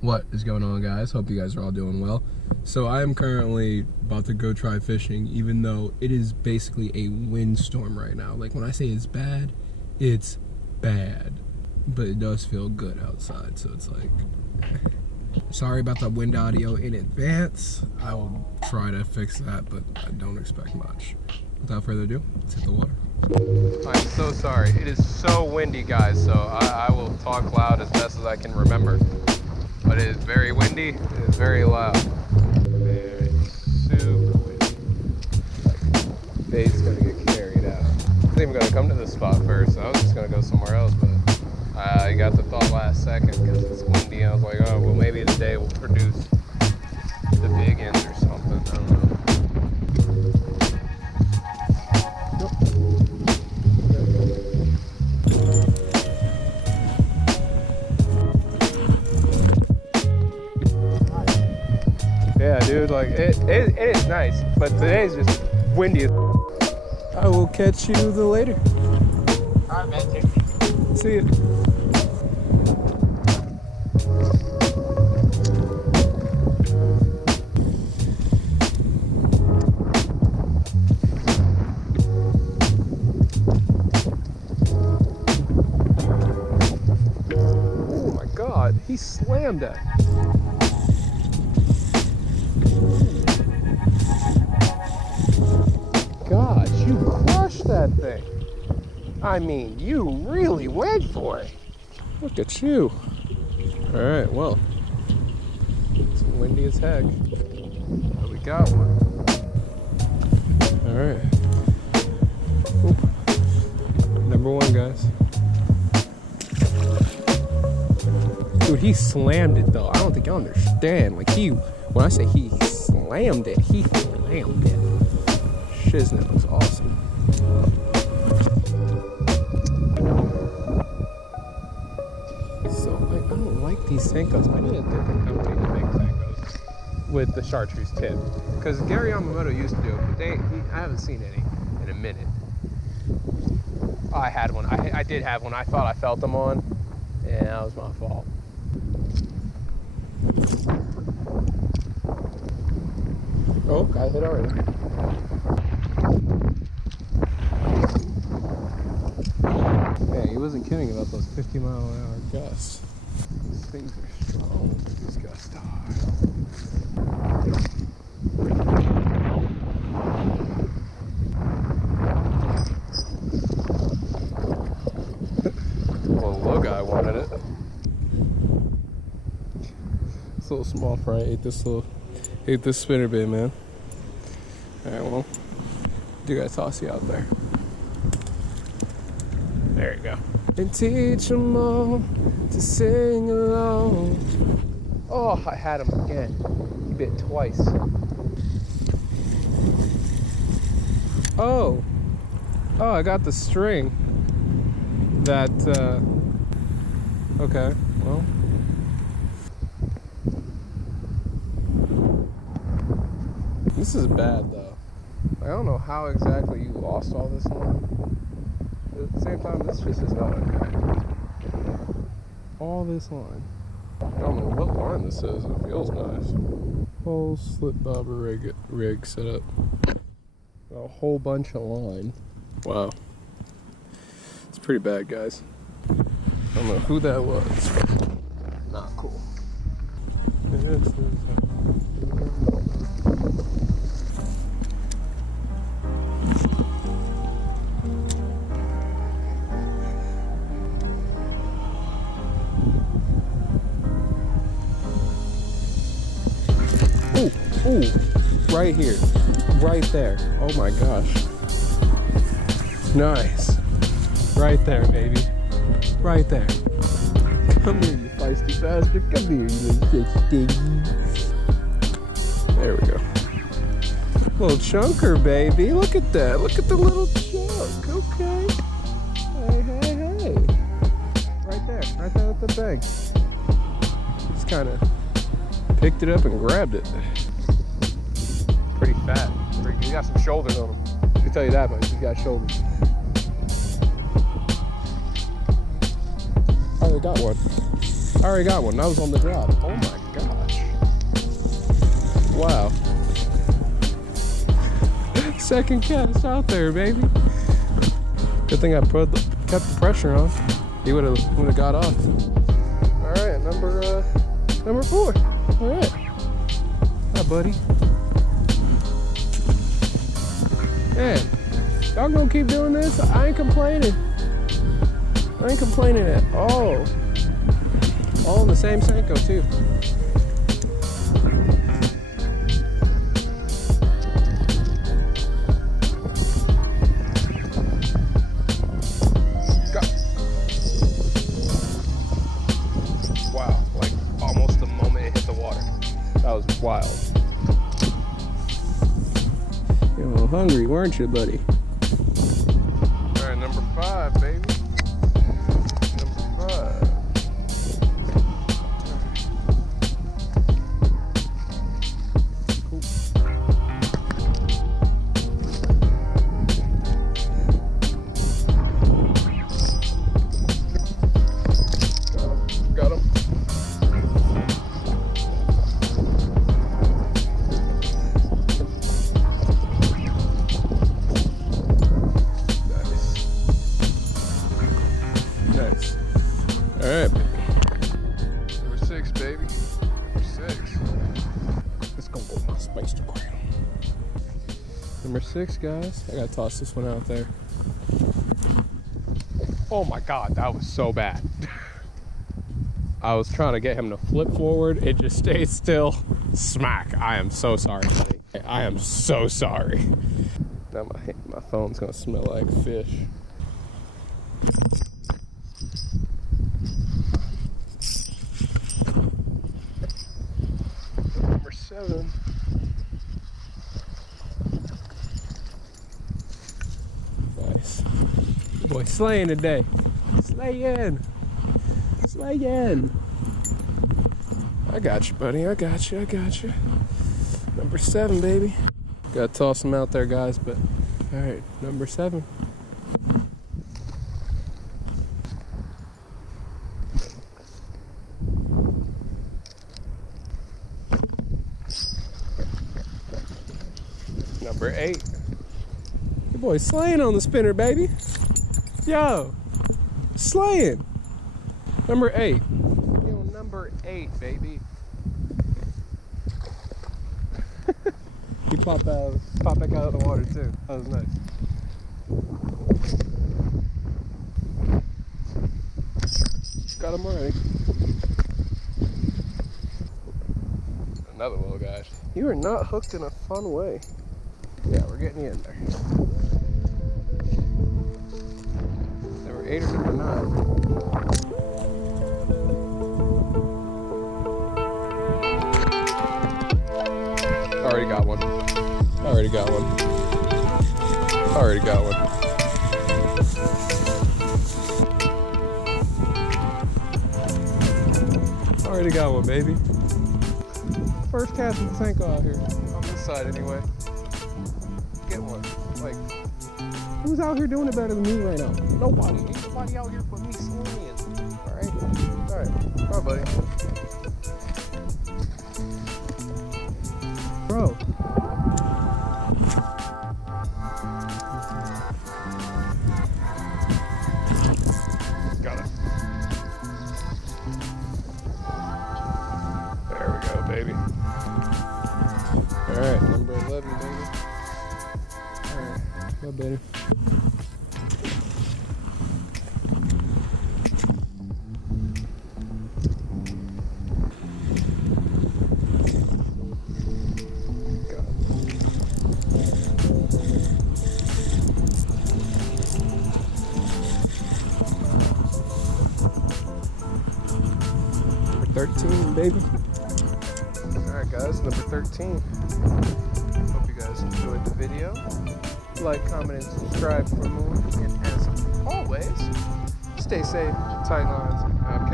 What is going on, guys? Hope you guys are all doing well. So I am currently about to go try fishing, even though it is basically a windstorm right now. Like, when I say it's bad, but it does feel good outside, so it's like, sorry about the wind audio in advance. I will try to fix that, but I don't expect much. Without further ado, let's hit the water. I'm so sorry. It is so windy, guys, so I will talk loud as best as I can remember. But it is very windy, it is very loud. Very super windy. Like, bait's gonna get carried out. I wasn't even gonna come to this spot first. I was just gonna go somewhere else, but I got the thought last second because it's windy. I was like, oh, well, maybe today will produce the big ends or something. I don't know. Yeah, dude, like, it is nice, but today's just windy. I will catch you later. All right, man. See ya. Oh my God, he slammed that. God, you crushed that thing. I mean, you really went for it. Look at you. All right, well, it's windy as heck, but we got one. All right. Oop. Number one, guys. Dude, he slammed it though. I don't think you understand. Like, when I say he slammed it, he slammed it. Shiznit looks awesome. So I don't like these Senkos. I need a different company to make Senkos with the chartreuse tip, because Gary Yamamoto used to do it, but I haven't seen any in a minute. Oh, I had one. I did have one. I thought I felt them on, and that was my fault. Oh, got hit already. Man, he wasn't kidding about those 50-mile-an-hour gusts. These things are strong. These gusts are. Well, the little guy wanted it. This little small fry ate this spinnerbait, man. All right, well, do gotta toss you out there. There you go. And teach them all to sing along. Oh, I had him again. He bit twice. Oh, I got the string. That, okay, well. This is bad, though. I don't know how exactly you lost all this line. At the same time, this just is not okay. All this line. I don't know what line this is. It feels nice. Whole slip bobber rig set up. A whole bunch of line. Wow. It's pretty bad, guys. I don't know who that was. Not cool. Ooh, right here, right there. Oh my gosh. Nice. Right there, baby. Right there. Come here, you feisty bastard. Come here, you little thing. There we go. Little chunker, baby. Look at that. Look at the little chunk. Okay. Hey. Right there at the bank. Just kind of picked it up and grabbed it. Pretty fat. He got some shoulders on him. I can tell you that much. He got shoulders. I got one. I already got one. That was on the drop. Oh my gosh. Wow. Second cast out there, baby. Good thing I kept the pressure on. He would have got off. All right, number 4. All right. Hi, buddy. Man, y'all gonna keep doing this? I ain't complaining. I ain't complaining at all. All in the same Senko too. Go. Wow, like almost the moment it hit the water. That was wild. You're a little hungry, weren't you, buddy? All right, number 5, baby. Alright, number 6, baby. Number 6. Let's go with my space aquarium. Number 6, guys. I gotta toss this one out there. Oh my god, that was so bad. I was trying to get him to flip forward. It just stayed still. Smack. I am so sorry, buddy. I am so sorry. Now my phone's gonna smell like fish. Number 7. Nice. Boy, slaying today. Slaying. Slaying. I got you, buddy. I got you. I got you. Number 7, baby. Gotta toss them out there, guys, but all right, number 7. Number 8. Your boy slaying on the spinner, baby. Yo, slaying. Number 8. Yo, number 8, baby. He popped back out of the water too. That was nice. Got him already. Another little guy. You are not hooked in a fun way. Yeah, we're getting you in there. Number 8 or number 9? Already got one. Already got one. Already got one. Already got one, baby. First cast with the Senko out here. On this side, anyway. Get one. Like, who's out here doing it better than me right now? Nobody. Ain't nobody out here but me slaying. Alright? Alright. Bye, buddy. Bro. Got it. There we go, baby. Alright, number 11, baby. Alright, bye, buddy. Number 13, baby. Alright guys, number 13. Hope you guys enjoyed the video. Like, comment, and subscribe for more. And as always, stay safe, tight lines, and have